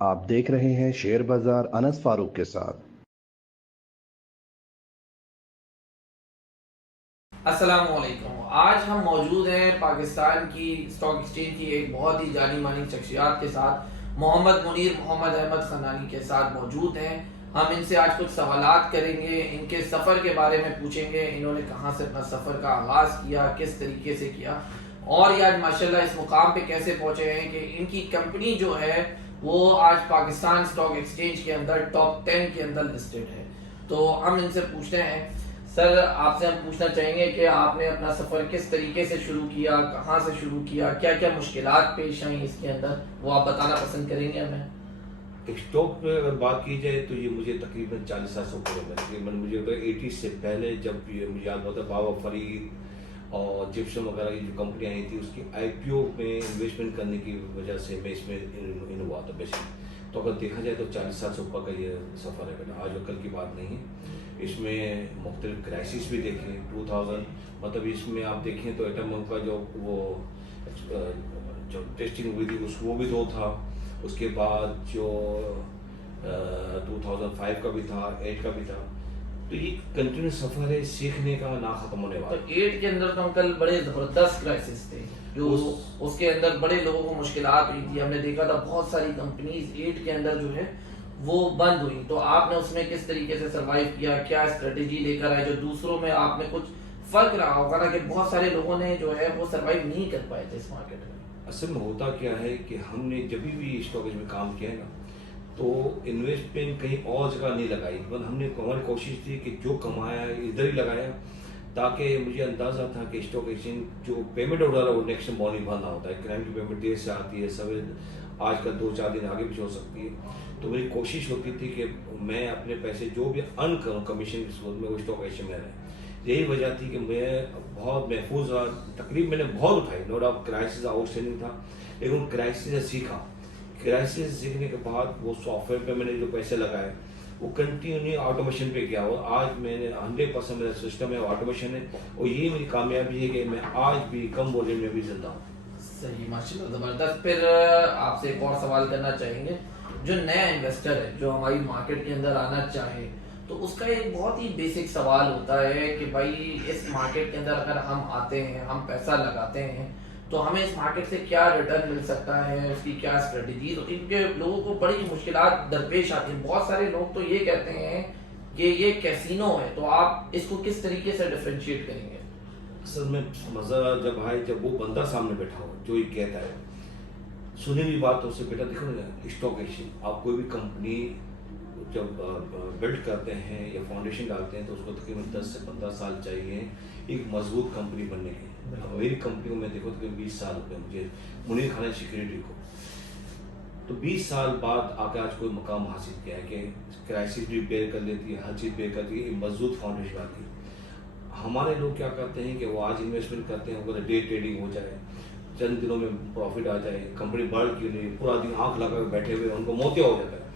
آپ دیکھ رہے ہیں شیئر بازار انس فاروق کے ساتھ۔ السلام علیکم۔ آج ہم موجود ہیں پاکستان کی اسٹاک ایکسچینج کی ایک بہت ہی جانی مانی شخصیات کے ساتھ، محمد منیر محمد احمد خنانی کے ساتھ موجود ہیں۔ ہم ان سے آج کچھ سوالات کریں گے، ان کے سفر کے بارے میں پوچھیں گے، انہوں نے کہاں سے اپنا سفر کا آغاز کیا، کس طریقے سے کیا، اور یہ آج ماشاءاللہ اس مقام پہ کیسے پہنچے ہیں کہ ان کی کمپنی جو ہے وہ آج پاکستان اسٹاک ایکسچینج کے اندر ٹاپ 10 کے اندر لسٹڈ ہے۔ تو ہم ان سے پوچھتے ہیں، سر آپ سے ہم پوچھنا چاہیں گے کہ آپ نے اپنا سفر کس طریقے سے شروع کیا، کہاں سے شروع کیا، کیا کیا مشکلات پیش آئیں اس کے اندر، وہ آپ بتانا پسند کریں گے ہمیں؟ اسٹاک پہ اگر بات کی جائے تو یہ مجھے تقریباً 40 سال سے اوپر ہو گیا۔ تقریباً مجھے 80 سے پہلے جب یہ مجھے یاد ہوتا ہے بابا فرید اور جپسم وغیرہ کی جو کمپنیاں آئی تھیں اس کی آئی پی او میں انویسٹمنٹ کرنے کی وجہ سے میں اس میں ان ہوا تھا بیسکلی۔ تو اگر دیکھا جائے تو 40 سال سے اوپر کا یہ سفر ہے بیٹا، آج اور کل کی بات نہیں ہے۔ اس میں مختلف کرائسس بھی دیکھیں 2000، مطلب اس میں آپ دیکھیں تو ایٹم بم کا جو ٹیسٹنگ ہوئی تھی وہ بھی دو تھا، اس کے بعد جو 2005 کا بھی تھا، 8 کا بھی تھا۔ تو یہ کنٹینیو سفر ہے سیکھنے کا، نہ ختم ہونے والا۔ تو 8 کے اندر تو انکل بڑے زبردست کرائسس تھے، جو اس کے اندر بڑے لوگوں کو مشکلات ہوئی تھی، ہم نے دیکھا تھا بہت ساری کمپنیز 8 کے اندر جو ہے وہ بند ہوئی۔ تو آپ نے اس میں کس طریقے سے سروائیو کیا، کیا اسٹریٹجی لے کر آئے جو دوسروں میں آپ میں کچھ فرق رہا ہوگا نا، کہ بہت سارے لوگوں نے جو ہے وہ سروائیو نہیں کر پائے تھے اس مارکیٹ میں؟ اصل میں ہوتا کیا ہے کہ ہم نے جب بھی اسٹاک میں کام کیا ہے نا تو انویسٹمنٹ کہیں اور جگہ نہیں لگائی، بس ہماری کوشش تھی کہ جو کمایا ادھر ہی لگایا، تاکہ مجھے اندازہ تھا کہ اسٹاک ایکسچینج جو پیمنٹ آرڈر ہے وہ نیکسٹ مارننگ بھرنا ہوتا ہے، کلائنٹ کی پیمنٹ دیر سے آتی ہے، سویرے آج کل 2-4 دن آگے پیچھے ہو سکتی ہے۔ تو میری کوشش ہوتی تھی کہ میں اپنے پیسے جو بھی ارن کروں کمیشن کی صورت میں وہ اسٹاک ایکسچینج میں رہے۔ یہی وجہ تھی کہ میں بہت محفوظ رہا، تقریب میں نے بہت اٹھائی، no doubt crisis out standing تھا، لیکن کرائسس سے سیکھا۔ کرائسس سیکھنے کے بعد وہ سافٹ ویئر پہ میں نے جو پیسے لگائے وہ کنٹینیو آٹومیشن پہ کیا، اور آج میں نے 100% میرا سسٹم ہے آٹومیشن ہے، اور یہ میری کامیابی ہے کہ میں آج بھی کم والیوم میں بھی زندہ ہوں۔ صحیح، ماشاءاللہ زبردست۔ پھر آپ سے ایک اور سوال کرنا چاہیں گے، جو نیا انویسٹر ہے جو ہماری مارکیٹ کے اندر آنا چاہے تو اس کا ایک بہت ہی بیسک سوال ہوتا ہے کہ بھائی اس مارکیٹ کے اندر اگر ہم آتے ہیں، ہم پیسہ لگاتے ہیں تو ہمیں اس مارکیٹ سے کیا ریٹرن مل سکتا ہے، اس کی کیا اسٹریٹجیز ہوتی ہیں، کیونکہ لوگوں کو بڑی مشکلات درپیش آتی ہیں۔ بہت سارے لوگ تو یہ کہتے ہیں کہ یہ کیسینو ہے، تو آپ اس کو کس طریقے سے ڈفرینشیٹ کریں گے؟ اصل میں مزہ جب آئے جب وہ بندہ سامنے بیٹھا ہو جو یہ کہتا ہے، سنی ہوئی بات تو اس سے بیٹا دیکھو نا، اسٹاک ایکسچینج آپ کوئی بھی کمپنی جب بلڈ کرتے ہیں یا فاؤنڈیشن ڈالتے ہیں تو اس کو تقریباً 10 سے 15 سال چاہیے ایک مضبوط کمپنی بننے کے۔ اب میری کمپنی کو میں دیکھو تقریباً 20 سال ہو گئے مجھے، منیر خانہ سیکورٹی کو، تو 20 سال بعد آ کے آج کوئی مقام حاصل کیا ہے کہ کرائسس بھی بیئر کر لیتی ہے، ہر چیز بیئر کرتی ہے، ایک مضبوط فاؤنڈیشن آتی ہے۔ ہمارے لوگ کیا کرتے ہیں کہ وہ آج انویسٹمنٹ کرتے ہیں، اگر ڈے ٹریڈنگ ہو جائے، چند دنوں میں پروفٹ آ جائے، کمپنی بڑھ کیوں نہیں، پورا دن آنکھ لگا کر بیٹھے ہوئے ان کو موتیا ہو جاتا ہے۔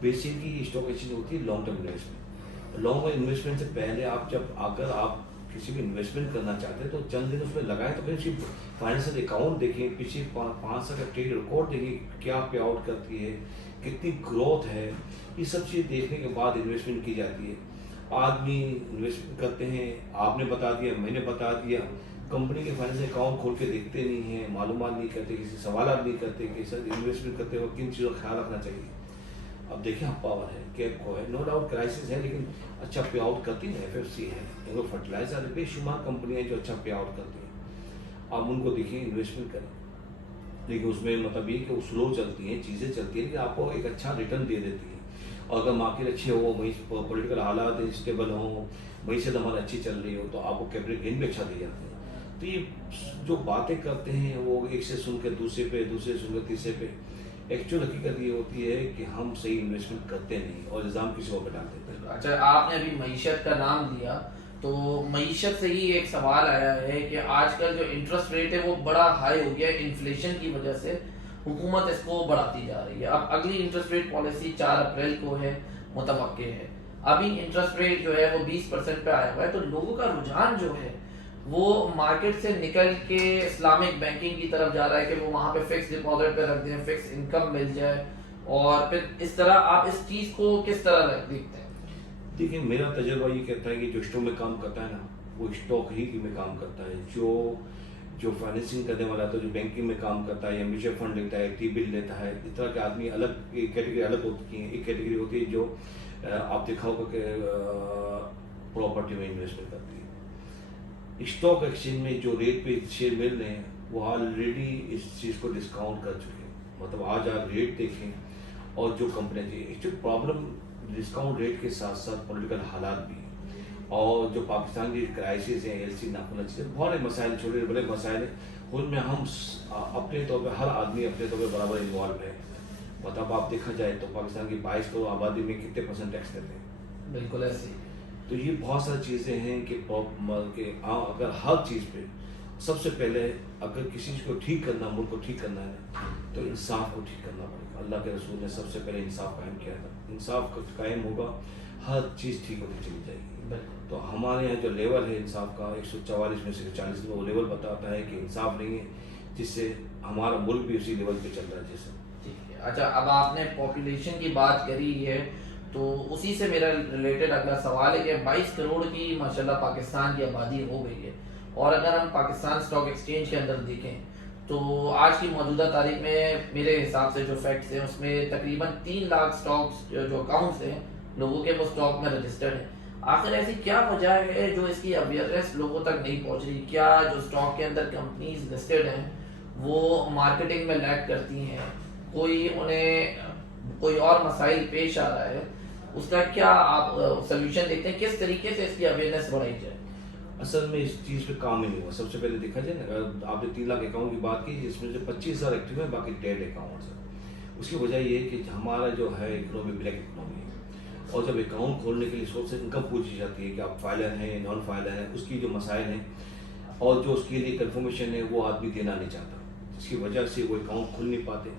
بیسکلی اسٹاک ایکسچینج ہوتی ہے long term investment. Long investment سے پہلے اگر آپ کسی بھی انویسٹمنٹ کرنا چاہتے ہیں تو چند دن اس میں لگائیں، تو پھر اس کی فائنینشیل اکاؤنٹ دیکھیں، پچھلی 5 سال کا ٹریڈ ریکارڈ دیکھیں، کیا پے آؤٹ کرتی ہے، کتنی گروتھ ہے، یہ سب چیز دیکھنے کے بعد انویسٹمنٹ کی جاتی ہے۔ آدمی انویسٹمنٹ کرتے ہیں، آپ نے بتا دیا، میں نے بتا دیا، کمپنی کے فائنینشیل اکاؤنٹ کھول کے دیکھتے نہیں ہیں، معلومات نہیں کرتے، کسی سوالات نہیں کرتے کہ سر انویسٹمنٹ کرتے وقت کن چیزوں کا خیال رکھنا چاہیے۔ اب دیکھیں آپ پاور ہے، کیپکو ہے، نو ڈاؤٹ کرائسس ہے لیکن اچھا پے آؤٹ کرتی ہے، ایف ایف سی ہے، انگلو فرٹیلائزر ہے، بے شمار کمپنیاں ہیں جو اچھا پے آؤٹ کرتی ہیں۔ آپ ان کو دیکھیں، انویسٹمنٹ کریں، لیکن اس میں مطلب یہ کہ وہ سلو چلتی ہیں، چیزیں چلتی ہیں، لیکن آپ کو ایک اچھا ریٹرن دے دیتی ہیں۔ اور اگر مارکیٹ اچھے ہو، وہیں پولیٹیکل حالات اسٹیبل ہوں، وہیں سے ہمارا اچھی چل رہی ہو، تو آپ کو کیپٹل گین بھی اچھا دے جاتے ہیں۔ تو یہ جو باتیں کرتے ہیں وہ ایک سے سن کے دوسرے پہ، دوسرے سن کے تیسرے پہ، ایکچوئل حقیقت یہ ہوتی ہے کہ ہم صحیح انویسٹمنٹ کرتے نہیں اور الزام کسی اور پہ ڈال دیتے ہیں۔ اچھا، آپ نے ابھی معیشت کا نام دیا تو معیشت سے ہی ایک سوال آیا ہے کہ آج کل جو انٹرسٹ ریٹ ہے وہ بڑا ہائی ہو گیا ہے، انفلیشن کی وجہ سے حکومت اس کو بڑھاتی جا رہی ہے۔ اب اگلی انٹرسٹ ریٹ پالیسی 4 اپریل کو ہے، متوقع ہے۔ ابھی انٹرسٹ ریٹ جو ہے وہ 20% پہ آیا ہوا ہے، تو لوگوں کا رجحان جو ہے وہ مارکیٹ سے نکل کے اسلامک بینکنگ کی طرف جا رہا ہے کہ وہ وہاں پہ فکس ڈپازٹ پہ رکھ دیں، فکس انکم مل جائے۔ اور پھر اس طرح آپ اس چیز کو کس طرح دیکھتے ہیں؟ دیکھیں میرا تجربہ یہ کہتا ہے کہ جو اسٹاک میں کام کرتا ہے نا وہ اسٹاک ہی میں کام کرتا ہے. جو فائنینسنگ کرنے والا تو جو بینکنگ میں کام کرتا ہے یا میوچل فنڈ لیتا ہے, ٹی بل لیتا ہے, اس طرح کے آدمی الگ ایک کیٹیگری الگ ہوتی ہیں. ایک کیٹیگری ہوتی ہے جو آپ دیکھا ہوگا کہ پراپرٹی میں انویسٹمنٹ کرتی ہے. اسٹاک ایکسچینج میں جو ریٹ پہ شیئر مل رہے ہیں وہ آلریڈی اس چیز کو ڈسکاؤنٹ کر چکے ہیں. مطلب آج آپ ریٹ دیکھیں اور جو کمپنیاں تھی ایکچولی پرابلم ڈسکاؤنٹ ریٹ کے ساتھ ساتھ پولیٹیکل حالات بھی ہیں, اور جو پاکستان کی کرائسس ہیں, ایل سی ناخونا چیزیں, بہت مسائل, چھوٹے بڑے مسائل ہیں, ان میں ہم اپنے طور پہ ہر آدمی اپنے طور پہ برابر انوالو ہے. مطلب آپ دیکھا جائے تو پاکستان کی 22 کروڑ آبادی میں کتنے % ٹیکس دیتے ہیں؟ بالکل ایسے ہی. تو یہ بہت ساری چیزیں ہیں کہ اگر ہر چیز پہ سب سے پہلے اگر کسی چیز کو ٹھیک کرنا, ملک کو ٹھیک کرنا ہے تو انصاف کو ٹھیک کرنا پڑے گا. اللہ کے رسول نے سب سے پہلے انصاف قائم کیا تھا. انصاف قائم ہوگا ہر چیز ٹھیک ہوتی چلی جائے گی. تو ہمارے یہاں جو لیول ہے انصاف کا 144 میں سے 40 میں وہ لیول بتاتا ہے کہ انصاف نہیں ہے, جس سے ہمارا ملک بھی اسی لیول پہ چل رہا ہے. جیسے اچھا, اب آپ نے پاپولیشن کی بات کری ہے تو اسی سے میرا ریلیٹڈ اگلا سوال ہے کہ 22 کروڑ کی ماشاءاللہ پاکستان کی آبادی ہو گئی ہے, اور اگر ہم پاکستان اسٹاک ایکسچینج کے اندر دیکھیں تو آج کی موجودہ تاریخ میں میرے حساب سے جو فیکٹس ہیں اس میں تقریباً 3 لاکھ اسٹاکس جو اکاؤنٹس ہیں لوگوں کے وہ اسٹاک میں رجسٹرڈ ہیں. آخر ایسی کیا وجہ ہے جو اس کی اویئرنیس لوگوں تک نہیں پہنچ رہی؟ کیا جو اسٹاک کے اندر کمپنیز لسٹڈ ہیں وہ مارکیٹنگ میں لیک کرتی ہیں, کوئی اور مسائل پیش آ رہا ہے, اس کا کیا آپ سلوشن دیکھتے ہیں؟ کس طریقے سے اس کی اویئرنیس بڑھائی جائے؟ اصل میں اس چیز پہ کام ہی نہیں ہوا. سب سے پہلے دیکھا جائے نا, اگر آپ نے 3 لاکھ اکاؤنٹ کی بات کی جس میں سے 25,000 ایکٹیو ہیں, باقی ڈیڈ اکاؤنٹس ہیں. اس کی وجہ یہ ہے کہ ہمارا جو ہے اکنامی بلیک اکنامی ہے, اور جب اکاؤنٹ کھولنے کے لیے سورس سے انکم پوچھی جاتی ہے کہ آپ فائلر ہیں نان فائلر ہیں, اس کی جو مسائل ہیں اور جو اس کے لیے کنفرمیشن ہے وہ آدمی دینا نہیں چاہتا, جس کی وجہ سے وہ اکاؤنٹ کھل نہیں پاتے.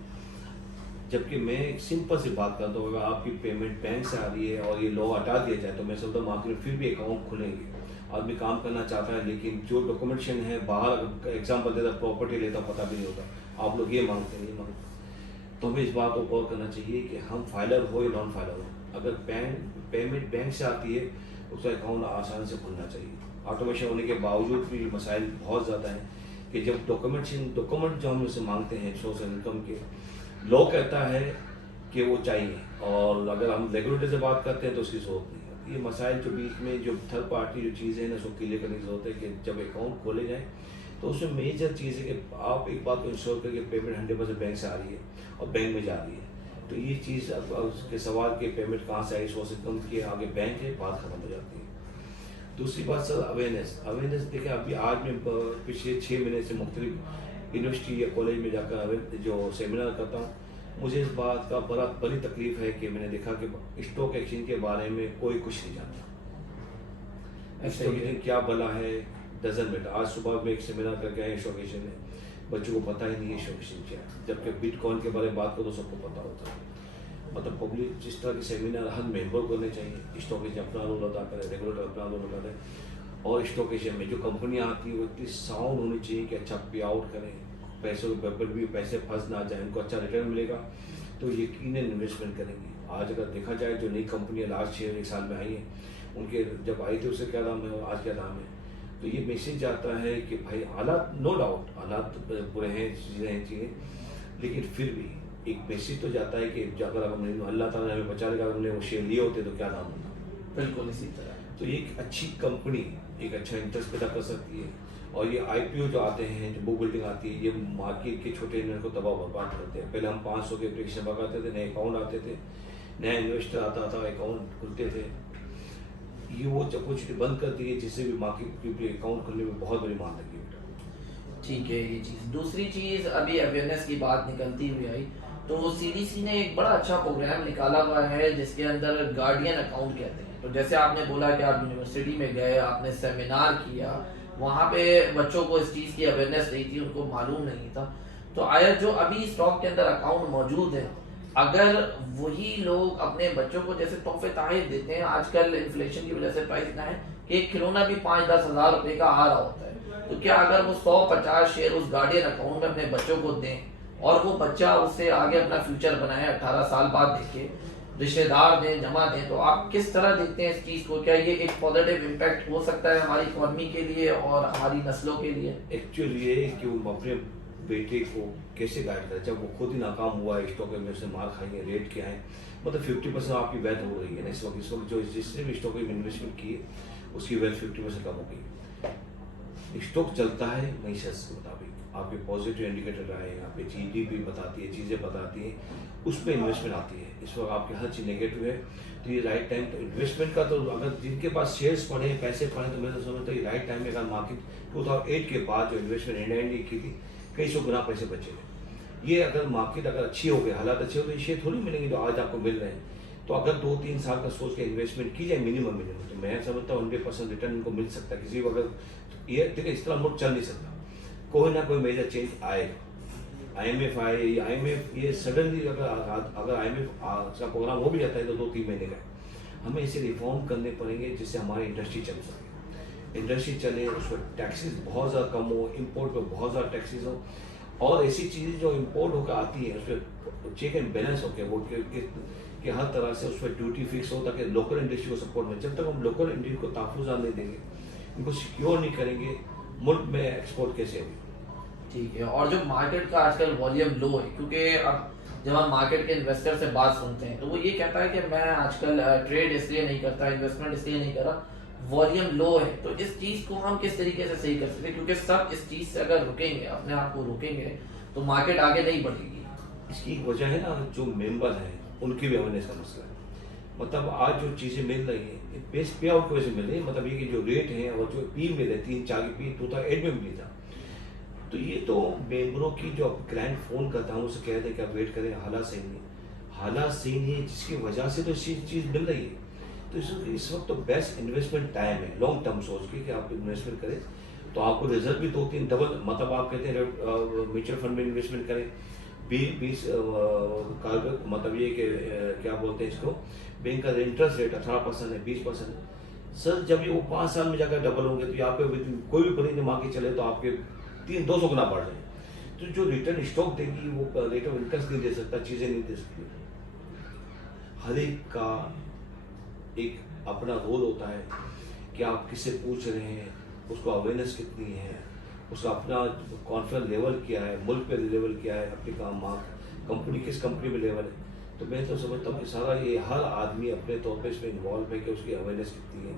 جبکہ میں ایک سمپل سی بات کرتا ہوں, اگر آپ کی پیمنٹ بینک سے آ رہی ہے اور یہ لو ہٹا دیا جائے تو میں سمجھتا ہوں مارکیٹ میں پھر بھی اکاؤنٹ کھلیں گے. آدمی کام کرنا چاہتا ہے لیکن جو ڈاکومنٹیشن ہے باہر, ایگزامپل دیتا پراپرٹی لیتا پتہ بھی نہیں ہوتا, آپ لوگ یہ مانگتے ہیں یہ مانگتے ہیں. تو ہمیں اس بات کو غور کرنا چاہیے کہ ہم فائلر ہو یا نان فائلر ہو, اگر پیمنٹ بینک سے آتی ہے اس کا اکاؤنٹ آسانی سے کھلنا چاہیے. آٹومیشن ہونے کے باوجود بھی مسائل بہت زیادہ ہیں کہ جب ڈاکومنٹ جو ہم اسے مانگتے ہیں سورس انکم کے, لو کہتا ہے کہ وہ چاہیے, اور اگر ہم ریگولیٹر سے بات کرتے ہیں تو اس کی ضرورت نہیں. یہ مسائل جو بیچ میں جو تھرڈ پارٹی جو چیزیں ہیں اس کو کلیئر کرنے کی ضرورت ہے کہ جب اکاؤنٹ کھولے جائیں تو اس میں میجر چیز ہے کہ آپ ایک بات کو انشور کریں کہ پیمنٹ 100% بینک سے آ رہی ہے اور بینک میں جا رہی ہے. تو یہ چیز اس کے سوال کہ پیمنٹ کہاں سے آئی, سورس انکم کے آگے بینک ہے, بات ختم ہو جاتی ہے. دوسری بات سر اویئرنیس دیکھیں, ابھی آج میں پچھلے 6 مہینے سے مختلف یونیورسٹی یا کالج میں جا کر جو سیمینار کرتا ہوں, مجھے اس بات کا بڑی تکلیف ہے کہ میں نے دیکھا کہ اسٹاک ایکسچینج کے بارے میں کوئی کچھ نہیں جانتا. اسٹاک ایکسچینج کیا بلا ہے ڈزنٹ میٹر. آج صبح میں ایک سیمینار کر کے آئے اسٹاک ایکسچینج میں, بچوں کو پتہ ہی نہیں ہے اسٹاک ایکسچینج کیا, جبکہ بٹ کوائن کے بارے میں بات کرو تو سب کو پتہ ہوتا ہے. مطلب پبلک جس طرح کے سیمینار ہر ممبر کرنے چاہیے. اسٹاک ایکسچینج اپنا رول ادا کرے, ریگولیٹر اپنا رول ادا کرے, اور اسٹاک ایکسچینج میں جو کمپنیاں آتی ہیں وہ اتنی ساؤنڈ ہونی چاہیے کہ اچھا پے آؤٹ کریں, پیسوں کے پیپر بھی پیسے پھنس نہ جائیں, ان کو اچھا ریٹرن ملے گا تو یقیناً انویسٹمنٹ کریں گے. آج اگر دیکھا جائے جو نئی کمپنیاں لاسٹ 1 سال میں آئی ہیں, ان کے جب آئی تھی اس سے کیا دام ہے اور آج کیا دام ہے, تو یہ میسیج آتا ہے کہ بھائی حالات نو ڈاؤٹ حالات برے ہیں, چیزیں, لیکن پھر بھی ایک میسیج تو جاتا ہے کہ اگر ہم نے اللہ تعالیٰ نے ہمیں بچا لے گا, ہم نے وہ شیئر لیے ہوتے تو کیا دام ہوتا. بالکل اسی طرح. تو یہ ایک اچھی کمپنی ایک اچھا انٹرسٹ پیدا کر سکتی ہے. اور یہ آئی پی او جو آتے ہیں, جو بک بلڈنگ آتی ہے, یہ مارکیٹ کے چھوٹے انویسٹر کو تباہ برباد کرتے ہیں. پہلے ہم 500 کے اپلیکیشن پکاتے تھے, نئے اکاؤنٹ آتے تھے, نیا انویسٹر آتا تھا, اکاؤنٹ کھلتے تھے. یہ وہ اپورچونیٹی بند کر دی ہے جس سے بھی مارکیٹ کے اکاؤنٹ کھلنے میں بہت بڑی مانگ لگی ہے. ٹھیک ہے یہ چیز. دوسری چیز, ابھی اویئرنیس کی بات نکلتی ہوئی آئی تو سی ڈی سی نے ایک بڑا اچھا پروگرام نکالا ہوا ہے جس کے اندر گارڈین اکاؤنٹ کہتے ہیں. تو جیسے آپ نے بولا کہ آپ یونیورسٹی میں گئے, آپ نے سیمینار کیا, وہاں پہ بچوں کو اس چیز کی اویئرنیس نہیں تھی, ان کو معلوم نہیں تھا. تو آیا جو ابھی اسٹاک کے اندر اکاؤنٹ موجود ہے, اگر وہی لوگ اپنے بچوں کو جیسے تحفے تحائف دیتے ہیں, آج کل انفلیشن کی وجہ سے پرائز اتنا ہے کہ ایک کھلونا بھی 5-10 ہزار روپے کا آ رہا ہوتا ہے, تو کیا اگر وہ 150 شیئر اس گارڈین اکاؤنٹ میں اپنے بچوں کو دیں اور وہ بچہ اس سے آگے اپنا فیوچر بنائے 18 سال بعد دیکھے, رشتے دار دیں, جمع دیں, تو آپ کس طرح دیکھتے ہیں اس چیز کو؟ کیا یہ ایک پازیٹیو امپیکٹ ہو سکتا ہے ہماری اکانومی کے لیے اور ہماری نسلوں کے لیے؟ ایکچولی یہ کہ وہ اپنے بیٹے کو کیسے گائڈ کرے جب وہ خود ہی ناکام ہوا ہے, اسٹاک میں سے مار کھائیں گے, ریٹ کیا ہے, مطلب 50% آپ کی ویلتھ ہو رہی ہے نا اس وقت جو جس نے بھی اسٹاک میں انویسٹمنٹ کی ہے اس کی ویلتھ 50% کم ہو گئی. اسٹاک چلتا ہے معیشت کے مطابق, آپ کے پازیٹیو انڈیکیٹر آئے, آپ کے جی ڈی پی بتاتی ہے, چیزیں بتاتی ہیں, اس پہ انویسٹمنٹ آتی ہے. اس وقت آپ کی ہر چیز نگیٹو ہے تو یہ رائٹ ٹائم تو انویسٹمنٹ کا, تو اگر جن کے پاس شیئرس پڑے پیسے پڑے تو میں تو سمجھتا ہوں یہ رائٹ ٹائم ہے. اگر مارکیٹ 2008 کے بعد جو انویسٹمنٹ انڈیا نے کی تھی کئی سو گنا پیسے بچے ہیں. یہ اگر مارکیٹ اگر اچھی ہو گئی, حالات اچھے ہو تو یہ شیئر تھوڑی ملیں گے جو آج آپ کو مل رہے ہیں. تو اگر 2-3 سال کا سوچ کے انویسٹمنٹ کی جائے منیمم تو میں سمجھتا ہوں 100% ریٹرن ان کو مل سکتا ہے. کسی کو اگر یہ دیکھیں اس طرح ملک چل نہیں سکتا, کوئی نہ کوئی میجر چینج آئے گا. آئی ایم ایف آئے, آئی ایم ایف یہ سڈنلی اگر آئی ایم ایف کا پروگرام ہو بھی جاتا ہے تو 2-3 مہینے کا, ہمیں اسے ریفارم کرنے پڑیں گے جس سے ہماری انڈسٹری چل سکے. انڈسٹری چلے, اس میں ٹیکسیز بہت زیادہ کم ہو, امپورٹ پہ بہت زیادہ ٹیکسیز ہو, اور ایسی چیزیں جو امپورٹ ہو کر آتی ہیں اس پہ چیک اینڈ بیلنس ہو کے وہ کہ ہر طرح سے اس پہ ڈیوٹی فکس ہو تاکہ لوکل انڈسٹری کو سپورٹ ملے. جب تک ہم لوکل انڈسٹری کو تحفظات نہیں دیں گے, ان کو سیکیور نہیں کریں گے, ملک میں ایکسپورٹ کیسے ہوگی؟ ٹھیک ہے. اور جو مارکیٹ کا آج کل والیوم لو ہے, کیونکہ اب جب ہم مارکیٹ کے انویسٹر سے بات سنتے ہیں تو وہ یہ کہتا ہے کہ میں آج کل ٹریڈ اس لیے نہیں کرتا, انویسٹمنٹ اس لیے نہیں کر رہا, والیوم لو ہے. تو اس چیز کو ہم کس طریقے سے صحیح کر سکتے ہیں, کیونکہ سب اس چیز سے اگر رکیں گے, اپنے آپ کو روکیں گے تو مارکیٹ آگے نہیں بڑھے گی. اس کی ایک وجہ ہے نا جو ممبر ہیں ان کی بھی اویئرنیس کا مسئلہ ہے. مطلب آج جو چیزیں مل رہی ہیں بیس پے آؤٹ کی وجہ سے مل رہی ہے, مطلب یہ کہ جو ریٹ ہیں اور جو پی مل رہے 3-4 کی پی 2008 میں ملی تھا, تو یہ تو ممبروں کی جو کلائنٹ فون کرتا ہوں اسے کہہ دیں کہ آپ ویٹ کریں, حالات صحیح نہیں, حالات صحیح نہیں ہے جس کی وجہ سے تو چیز مل رہی ہے. تو اس وقت تو بیسٹ انویسٹمنٹ ٹائم ہے لانگ ٹرم سوچ کے کہ آپ انویسٹمنٹ کریں تو آپ کو رزلٹ بھی 2-3 ڈبل, مطلب آپ کہتے ہیں میوچل فنڈ میں انویسٹمنٹ کریں 20 مطلب یہ کہ کیا بولتے ہیں اس کو, بینک کا انٹرسٹ ریٹ 18% ہے 20%. سر جب یہ وہ 5 سال میں جا کر ڈبل ہوں گے تو یہ آپ کے کوئی بھی بڑی مارکیٹ چلے تو آپ کے 200 گنا بڑھ جائیں. تو جو ریٹرن اسٹاک دے گی وہ ریٹ آف انٹرسٹ نہیں دے سکتا, چیزیں نہیں دے سکتی. ہر ایک کا ایک اپنا رول ہوتا ہے کہ آپ کس سے پوچھ رہے ہیں, اس کو اویئرنیس کتنی ہے, اس کا اپنا کانفیڈنس لیول کیا ہے, ملک پہ لیول کیا ہے, اپنی کمپنی کس کمپنی میں لیول ہے. تو میں تو سمجھتا ہوں کہ سارا یہ ہر آدمی اپنے طور پہ اس میں انوالو ہے کہ اس کی اویئرنیس کتنی ہے.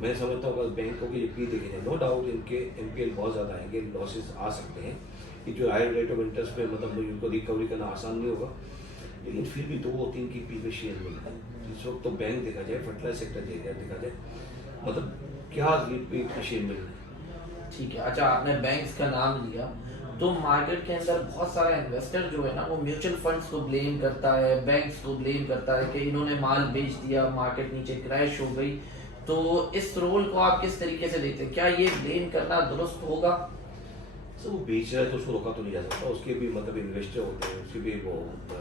میں سمجھتا ہوں اگر بینکوں کی یہ پی دیکھے جائے نو ڈاؤٹ ان کے ایم پی ایل بہت زیادہ آئیں گے, لاسز آ سکتے ہیں کہ جو ہائی ریٹ آف انٹرسٹ پہ مطلب ان کو ریکوری کرنا آسان نہیں ہوگا, لیکن پھر بھی 2-3 کی پی پہ شیئر مل رہا ہے. اس وقت تو بینک دیکھا جائے, فرٹیلائز سیکٹر دیکھا جائے, مطلب کیا پی پہ شیئر مل رہا ہے. ٹھیک ہے. اچھا, آپ نے بینکس کا نام لیا تو مارکیٹ کے اندر بہت سارا انویسٹر جو ہے نا وہ میوچل فنڈس کو بلیم کرتا ہے, بینکس کو بلیم کرتا ہے کہ انہوں نے مال بیچ دیا, مارکیٹ نیچے کریش ہو گئی. تو اس رول کو آپ کس طریقے سے دیکھتے ہیں, کیا یہ بلیم کرنا درست ہوگا؟ سر وہ بیچ رہا ہے تو اس کو روکا تو نہیں جا سکتا, اس کے بھی مطلب انویسٹر ہوتے ہیں, اس کے بھی وہ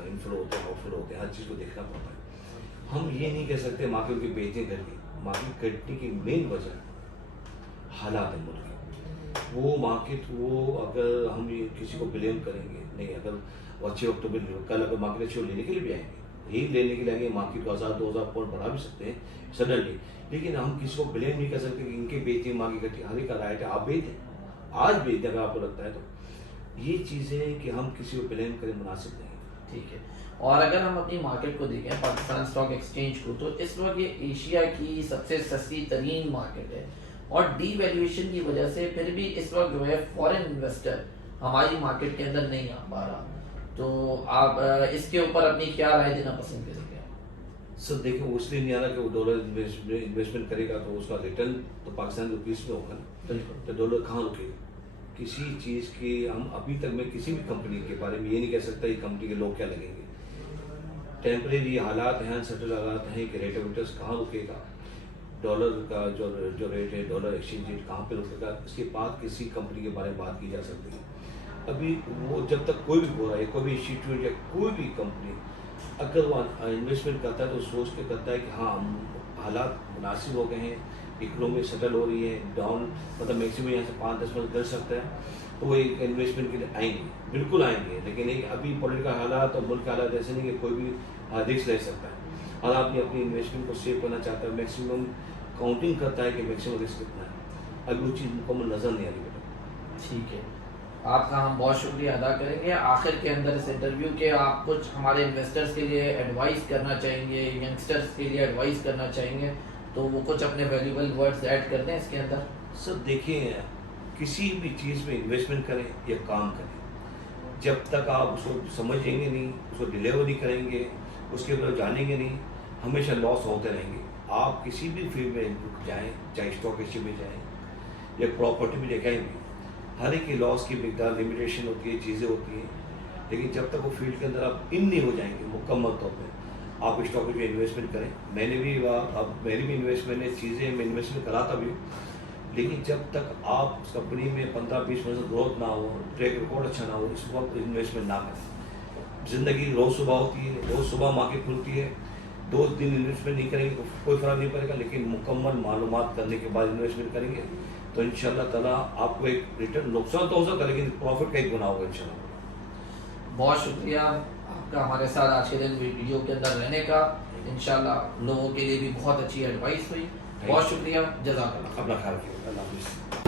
انفلو ہوتے ہیں, آؤٹ فلو ہوتے ہیں, ہر چیز کو دیکھنا پڑتا ہے. ہم یہ نہیں کہہ سکتے مارکیٹ کی بیچیں کر کے, مارکیٹ کٹنے کی مین وجہ حالات ہیں ملک کے. وہ مارکیٹ وہ اگر ہم کسی کو بلیم کریں گے نہیں, اگر وہ اچھے وقت میں کل اگر مارکیٹ اچھے لینے کے لیے بھی آئیں گے, یہی لینے کے لیے آئیں گے, مارکیٹ کو 1000-2000 پوائنٹ بڑھا بھی سکتے ہیں سڈنلی, لیکن ہم کسی کو بلیم نہیں کر سکتے کہ ان کے بیچیں مارکیٹ کٹی. ہر ایک کا رائٹ ہے, آپ بیچ دیں, آج بیچ دیں اگر آپ کو لگتا ہے تو. یہ چیزیں کہ ہم کسی کو بلیم کریں مناسب نہیں. ٹھیک ہے. اور اگر ہم اپنی مارکیٹ کو دیکھیں پاکستان اسٹاک ایکسچینج کو, تو اس وقت یہ ایشیا کی سب سے سستی ترین مارکیٹ ہے, اور ڈی ویلیویشن کی وجہ سے پھر بھی اس وقت جو ہے فورن انویسٹر ہماری مارکیٹ کے اندر نہیں آ پا رہا. تو آپ اس کے اوپر اپنی کیا رائے دینا پسند کریں گے؟ سر دیکھیں وہ اس لیے نہیں آ رہا کہ وہ ڈالر انویسٹمنٹ کرے گا تو اس کا ریٹرن تو پاکستان روپیز میں ہوگا نا. بالکل. تو ڈالر کہاں رکے گا؟ کسی چیز کی ہم ابھی تک میں کسی بھی کمپنی کے بارے میں یہ نہیں کہہ سکتا یہ کمپنی کے لوگ کیا لگیں گے. ٹیمپریری حالات ہیں, سیٹل حالات ہیں کہ ریٹ آف انٹرسٹ کہاں رکے گا, ڈالر کا جو ریٹ ہے, ڈالر ایکسچینج ریٹ کہاں پہ رکے گا, اس کے بعد کسی کمپنی کے بارے میں بات کی جا سکتی ہے. ابھی وہ جب تک کوئی بھی ہو رہا ہے, کوئی بھی انسٹیٹیوٹ یا کوئی بھی کمپنی اگر وہ انویسٹمنٹ کرتا ہے تو سوچ کے کرتا ہے کہ ہاں حالات مناسب ہو گئے ہیں, اکنومی سیٹل ہو رہی ہے, ڈاؤن مطلب میکسیمم یہاں سے 5-10% گر سکتا ہے, تو وہ ایک انویسٹمنٹ کے لیے آئیں گے، بالکل آئیں گے. لیکن ایک ابھی پولیٹیکل حالات اور ملک کے حالات ایسے نہیں کہ کوئی بھی رسک لے سکتا ہے. ہر آدمی اپنی انویسٹمنٹ کو سیو کرنا چاہتا ہے، میکسیمم کاؤنٹنگ کرتا ہے کہ میکسیمم رسک کتنا ہے. ابھی وہ چیز مکمل نظر نہیں آ رہی بیٹا. ٹھیک ہے، آپ کا ہم بہت شکریہ ادا کریں گے. آخر کے اندر اس انٹرویو کے آپ کچھ ہمارے انویسٹرز کے لیے ایڈوائز کرنا چاہیں گے، ینگسٹرز کے لیے ایڈوائز کرنا چاہیں گے، تو وہ کچھ اپنے ویلیوبل ورڈز ایڈ کر دیں اس کے اندر. سر دیکھیں، کسی بھی چیز میں انویسٹمنٹ کریں یا کام کریں، جب تک آپ اس کو سمجھیں گے نہیں، اس کو ڈیلیور نہیں کریں گے، اس کے اوپر جانیں گے نہیں، ہمیشہ لاس ہوتے رہیں گے. آپ کسی بھی فیلڈ میں جائیں، چاہے اسٹاک ایکسچینج میں جائیں یا پراپرٹی میں جائیں بھی، ہر ایک کی لاس کی مقدار لمیٹیشن ہوتی ہے، چیزیں ہوتی ہیں. لیکن جب تک وہ فیلڈ کے اندر آپ ان نہیں ہو جائیں گے مکمل طور پہ، آپ اسٹاک میں انویسٹمنٹ کریں. میں نے بھی اب میری بھی انویسٹمنٹ نے چیزیں میں انویسٹمنٹ کرا تھا بھی، لیکن جب تک آپ اس کمپنی میں 15-20% گروتھ نہ ہو، ٹریک ریکارڈ اچھا نہ ہو، اس وقت انویسٹمنٹ نہ کریں. زندگی روز صبح ہوتی ہے، روز صبح مارکیٹ کھلتی ہے. 2 دن انویسٹمنٹ نہیں کریں گے تو کوئی فرق نہیں پڑے گا، لیکن مکمل معلومات کرنے کے بعد انویسٹمنٹ کریں گے تو انشاءاللہ تعالیٰ آپ کو ایک ریٹرن، نقصان تو ہو سکتا ہے لیکن پروفٹ کا ایک گنا ہوگا انشاءاللہ. بہت شکریہ آپ کا ہمارے ساتھ آج کے دن ویڈیو کے اندر رہنے کا. انشاءاللہ لوگوں کے لیے بھی بہت اچھی ایڈوائس ہوئی. بہت شکریہ، جزاک اللہ. اپنا خیال رکھیے. اللہ حافظ.